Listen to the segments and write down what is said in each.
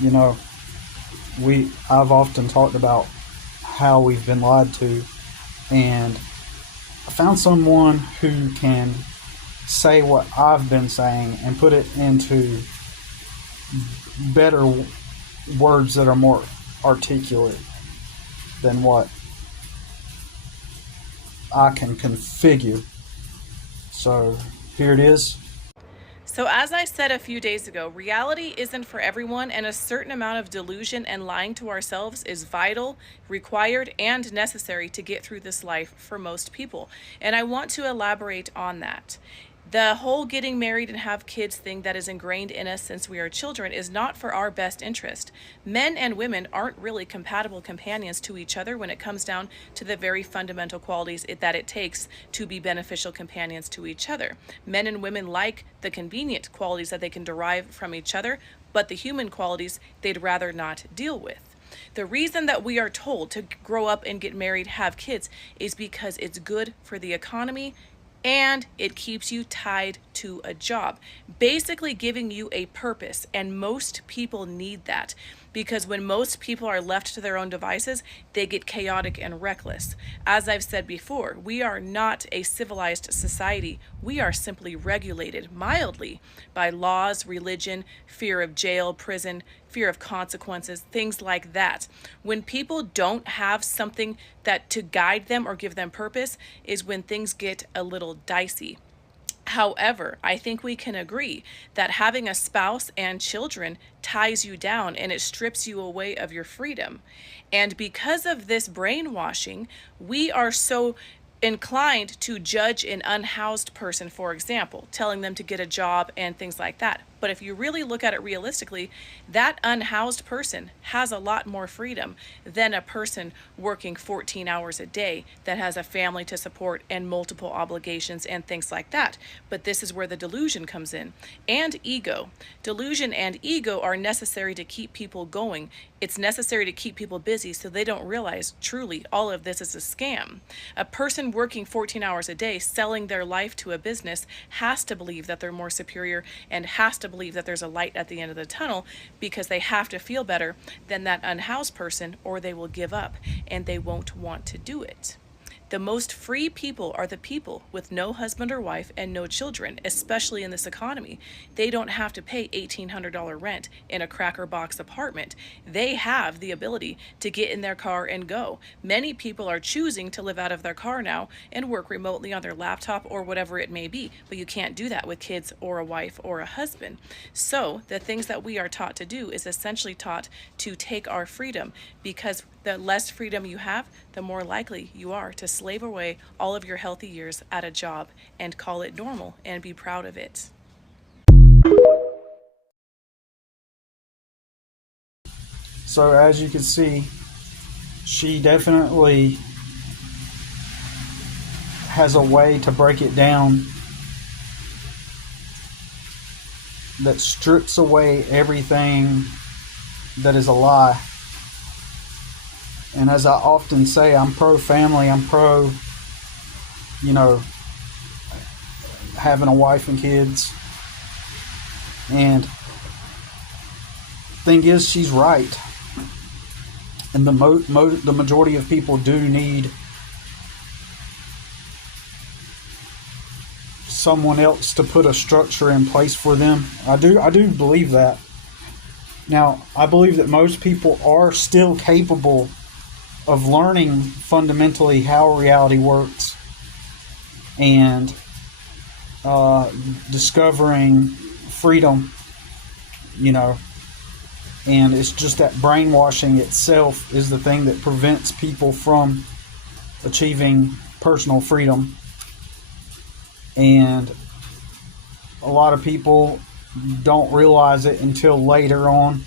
You know, I've often talked about how we've been lied to, and I found someone who can say what I've been saying and put it into better words that are more articulate than what I can configure. So here it is. So, as I said a few days ago, reality isn't for everyone, and a certain amount of delusion and lying to ourselves is vital, required, and necessary to get through this life for most people. And I want to elaborate on that. The whole getting married and have kids thing that is ingrained in us since we are children is not for our best interest. Men and women aren't really compatible companions to each other when it comes down to the very fundamental qualities that it takes to be beneficial companions to each other. Men and women like the convenient qualities that they can derive from each other, but the human qualities they'd rather not deal with. The reason that we are told to grow up and get married, have kids, is because it's good for the economy and it keeps you tied to a job, basically giving you a purpose. And most people need that because when most people are left to their own devices, they get chaotic and reckless. As I've said before, we are not a civilized society. We are simply regulated mildly by laws, religion, fear of jail, prison, fear of consequences, things like that. When people don't have something that to guide them or give them purpose is when things get a little dicey. However, I think we can agree that having a spouse and children ties you down and it strips you away of your freedom. And because of this brainwashing, we are so inclined to judge an unhoused person, for example, telling them to get a job and things like that. But if you really look at it realistically, that unhoused person has a lot more freedom than a person working 14 hours a day that has a family to support and multiple obligations and things like that. But this is where the delusion comes in. And ego. Delusion and ego are necessary to keep people going. It's necessary to keep people busy so they don't realize truly all of this is a scam. A person working 14 hours a day selling their life to a business has to believe that they're more superior and has to believe that there's a light at the end of the tunnel because they have to feel better than that unhoused person or they will give up and they won't want to do it. The most free people are the people with no husband or wife and no children, especially in this economy. They don't have to pay $1,800 rent in a cracker box apartment. They have the ability to get in their car and go. Many people are choosing to live out of their car now and work remotely on their laptop or whatever it may be, but you can't do that with kids or a wife or a husband. So the things that we are taught to do is essentially taught to take our freedom because the less freedom you have, the more likely you are to slave away all of your healthy years at a job and call it normal and be proud of it. So as you can see, she definitely has a way to break it down that strips away everything that is a lie. And as I often say, I'm pro family, I'm pro, having a wife and kids. And thing is, she's right. And the majority of people do need someone else to put a structure in place for them. I do believe that. Now, I believe that most people are still capable of learning fundamentally how reality works and discovering freedom, and it's just that brainwashing itself is the thing that prevents people from achieving personal freedom. And a lot of people don't realize it until later on,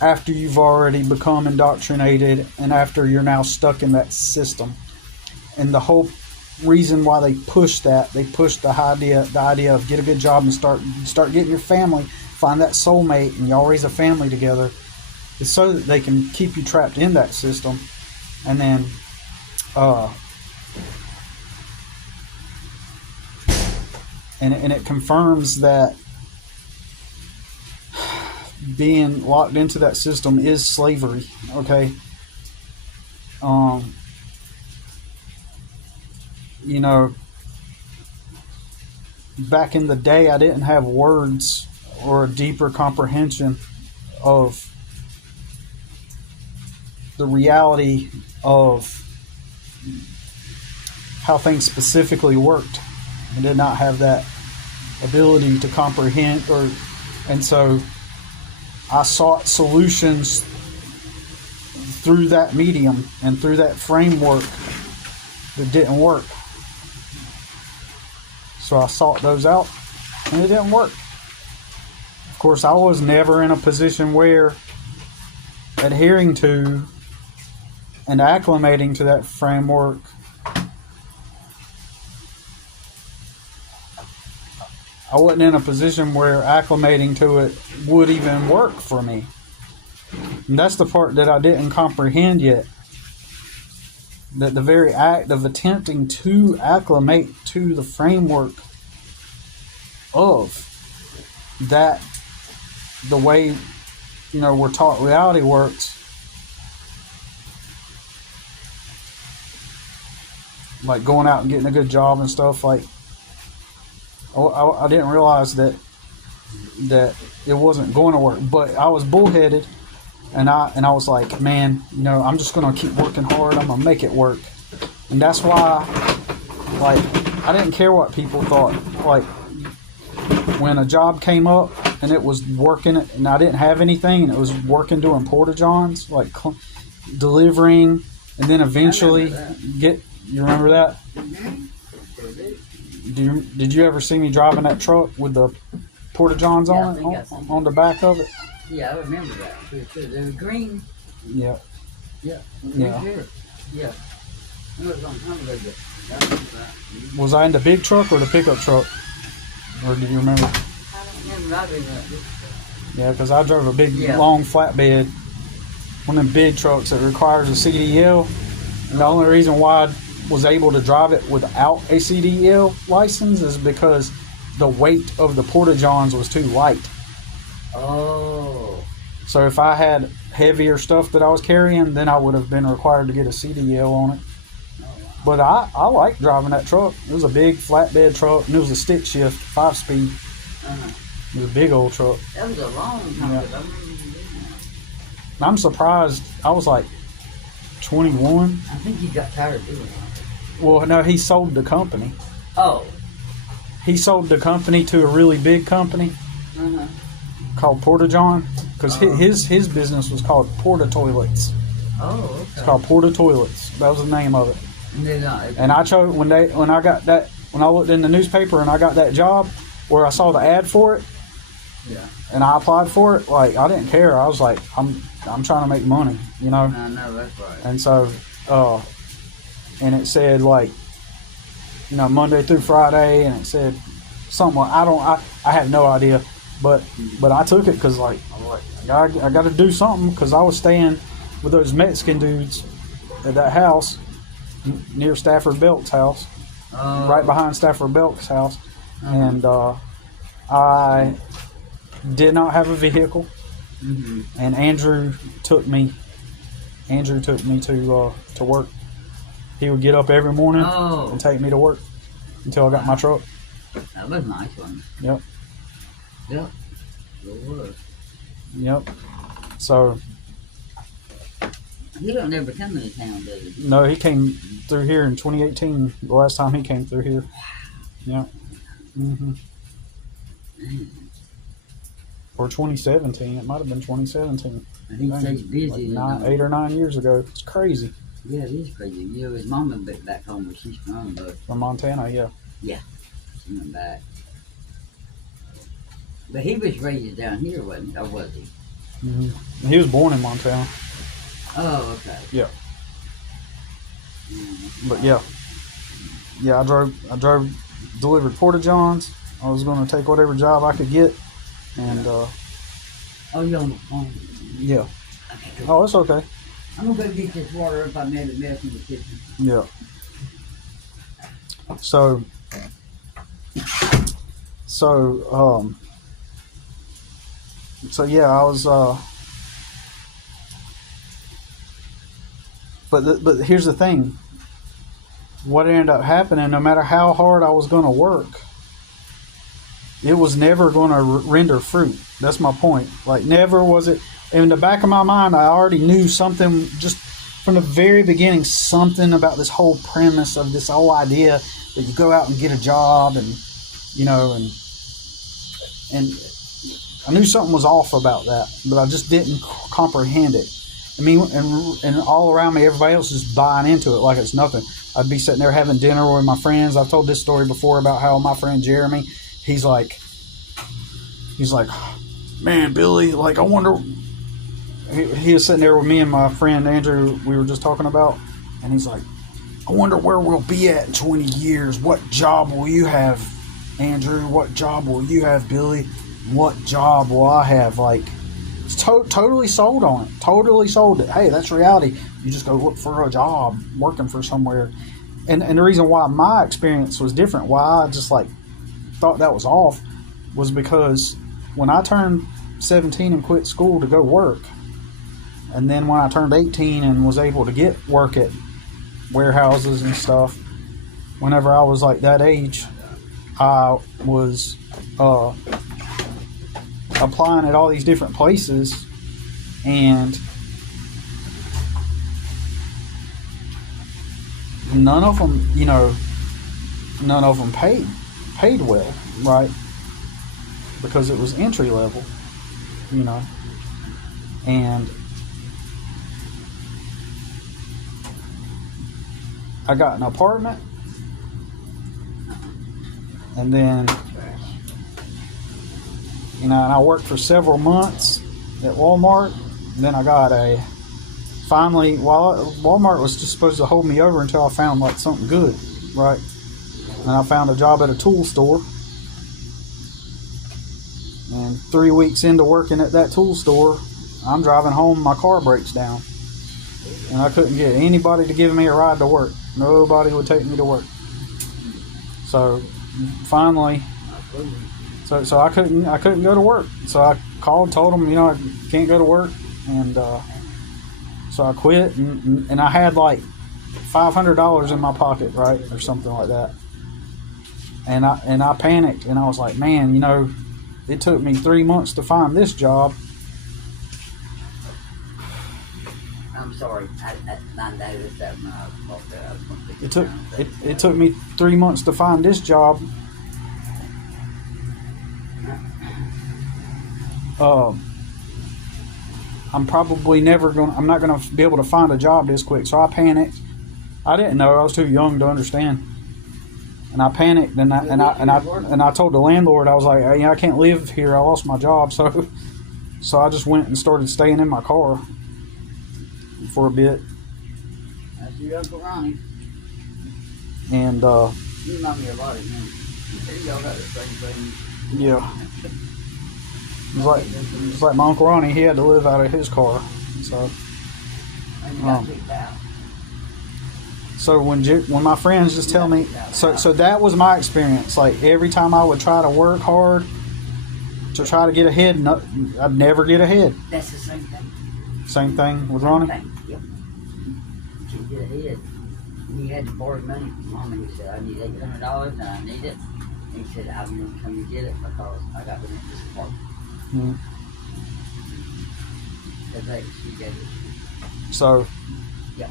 after you've already become indoctrinated and after you're now stuck in that system. And the whole reason why they push the idea of get a good job and start getting your family, find that soulmate, and y'all raise a family together, is so that they can keep you trapped in that system. And then and it confirms that being locked into that system is slavery. Okay. You know, back in the day, I didn't have words or a deeper comprehension of the reality of how things specifically worked. I did not have that ability to comprehend, and so I sought solutions through that medium and through that framework that didn't work. So I sought those out, and it didn't work. Of course, I was never in a position where adhering to and acclimating to that framework I wasn't in a position where acclimating to it would even work for me. And that's the part that I didn't comprehend yet. That the very act of attempting to acclimate to the framework of that, the way, we're taught reality works, like going out and getting a good job and stuff, like, I didn't realize that it wasn't going to work. But I was bullheaded, and I was like, man, I'm just going to keep working hard. I'm going to make it work. And that's why, like, I didn't care what people thought. Like, when a job came up and it was working, and I didn't have anything, and it was working doing porta-johns, like delivering, and then eventually you remember that? Did you ever see me driving that truck with the porta-johns on it, on the back of it? Yeah, I remember that. They were green. Yeah. Yeah. Yeah. Yeah. It was on Humble. Was I in the big truck or the pickup truck? Or do you remember? I don't remember. I remember. Yeah, because I drove a big, long flatbed, one of them big trucks that requires a CDL. And the only reason why I was able to drive it without a CDL license is because the weight of the porta-johns was too light. Oh. So if I had heavier stuff that I was carrying, then I would have been required to get a CDL on it. But I liked driving that truck. It was a big flatbed truck, and it was a stick shift, 5-speed. Uh-huh. It was a big old truck. That was a long time ago. I'm surprised. I was like 21. I think you got tired of doing it. Well, no, he sold the company. Oh. He sold the company to a really big company called Porta-John, because his business was called Porta Toilets. Oh, okay. It's called Porta Toilets. That was the name of it. And And I chose when I looked in the newspaper and I got that job where I saw the ad for it. Yeah. And I applied for it. Like, I didn't care. I was like, I'm trying to make money, I know, that's right. And so, and it said like, Monday through Friday, and it said something. I have no idea, but I took it because like I got to do something, because I was staying with those Mexican dudes at that house near Stafford Belk's house, right behind Stafford Belk's house, and I did not have a vehicle, and Andrew took me to work. He would get up every morning and take me to work until I got my truck. That was nice, wasn't it? Yep. Yep. It was. Yep. So, He don't never come into town, does he? no, he came through here in 2018, the last time he came through here. Yep. Or 2017. It might have been 2017. And he stays busy. Like 8 or 9 years ago. It's crazy. Yeah, it is crazy. His mama back home, but she's from, but From Montana, yeah. she went back. But he was raised down here, wasn't he? Or was he? He was born in Montana. Oh, okay. Yeah. But yeah. Yeah, I drove, delivered porta-johns. I was going to take whatever job I could get. And, Oh, you're on the phone. yeah. Okay, good. Oh, it's okay. I'm going to go get this water if I made a mess in the kitchen. Yeah. So, So yeah, I was. But here's the thing. What ended up happening, no matter how hard I was going to work, it was never going to render fruit. That's my point. Like, never was it. In the back of my mind, I already knew something just from the very beginning, something about this whole premise of this whole idea that you go out and get a job and, you know, and I knew something was off about that, but I just didn't comprehend it. I mean, and all around me, everybody else is buying into it like it's nothing. I'd be sitting there having dinner with my friends. I've told this story before about how my friend Jeremy, he's like, man, Billy, like, I wonder. He was sitting there with me and my friend Andrew, we were just talking about, and he's like, I wonder where we'll be at in 20 years. What job will you have, Andrew? What job will you have, Billy? What job will I have? Like, it's totally sold on it. Totally sold it. Hey, that's reality. You just go look for a job working for somewhere. And the reason why my experience was different, why I just like thought that was off, was because when I turned 17 and quit school to go work, and then when I turned 18 and was able to get work at warehouses and stuff, whenever I was like that age, I was applying at all these different places, and none of them, paid well, right? Because it was entry level, and I got an apartment, and then, and I worked for several months at Walmart. And then I got finally, while Walmart was just supposed to hold me over until I found like something good, right? And I found a job at a tool store. And 3 weeks into working at that tool store, I'm driving home, my car breaks down. And I couldn't get anybody to give me a ride to work. Nobody would take me to work. So finally, so I couldn't go to work. So I called, told them, I can't go to work, and so I quit. And I had like $500 in my pocket, right, or something like that. And I panicked, and I was like, man, it took me 3 months to find this job. I'm sorry, It took me 3 months to find this job. I'm not gonna be able to find a job this quick. So I panicked. I didn't know. I was too young to understand. And I panicked, and I told the landlord, I was like, hey, I can't live here. I lost my job, so I just went and started staying in my car for a bit. That's your Uncle Ronnie. And you remind me a lot of him. Y'all got the same thing. Yeah. It's like my Uncle Ronnie. He had to live out of his car, so. And you got kicked out. So when my friends just tell me, so that was my experience. Like, every time I would try to work hard to try to get ahead, I'd never get ahead. That's the same thing. Same thing with Ronnie? Same thing. Yep. You get ahead. He had to borrow money from Mom, and he said, I need $800 and I need it. And he said, I'm going to come and get it because I got to rent this apartment. Mm-hmm. She gave it. So. Yeah.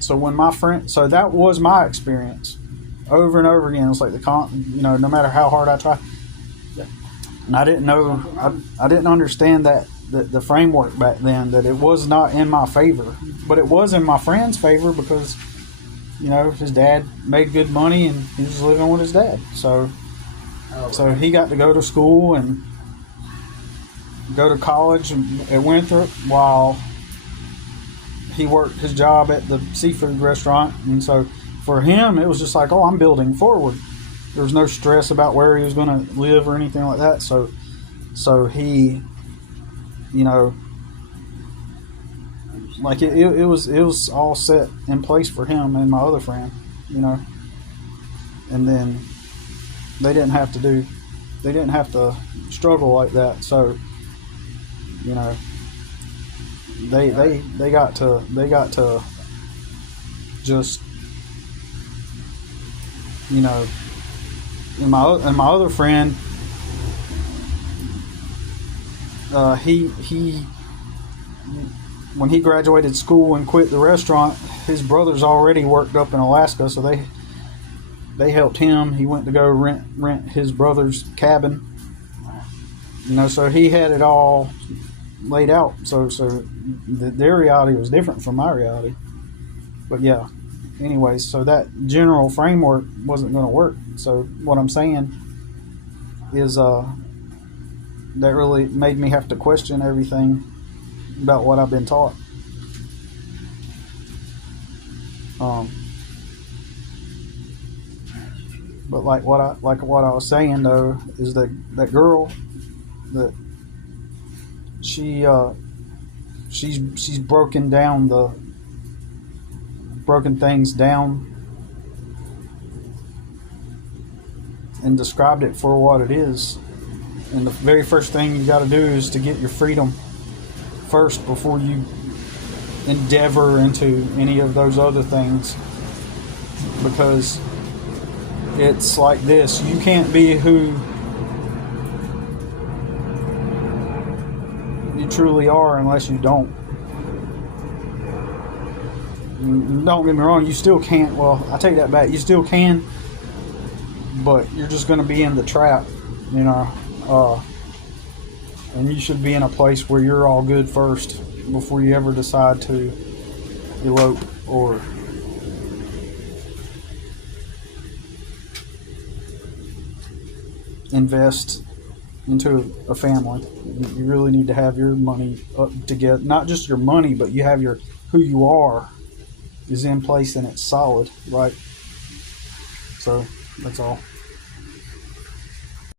So when so that was my experience, over and over again. It's like no matter how hard I try, and I didn't know, I didn't understand that the framework back then, that it was not in my favor, but it was in my friend's favor because, his dad made good money and he was living with his dad, so he got to go to school and go to college at Winthrop while he worked his job at the seafood restaurant. And so for him, it was just like, I'm building forward. There was no stress about where he was going to live or anything like that. So he, like it was all set in place for him and my other friend, and then they didn't have to do they didn't have to struggle like that. So, you know, they got to just, you know, and my other friend, he when he graduated school and quit the restaurant, his brothers already worked up in Alaska, so they helped him. He went to go rent his brother's cabin, you know, so he had it all laid out. So their reality was different from my reality. But yeah, anyways, so that general framework wasn't going to work. So what I'm saying is that really made me have to question everything about what I've been taught. But like what I was saying though is that girl, that she's broken things down and described it for what it is. And the very first thing you got to do is to get your freedom first before you endeavor into any of those other things, because it's like this: you can't be who you truly are unless you don't. Don't get me wrong, you still can't, well, I take that back, you still can, but you're just going to be in the trap, you know. And you should be in a place where you're all good first before you ever decide to elope or invest into a family. You really need to have your money up together. Not just your money, but you have your who you are is in place and it's solid, right? So that's all.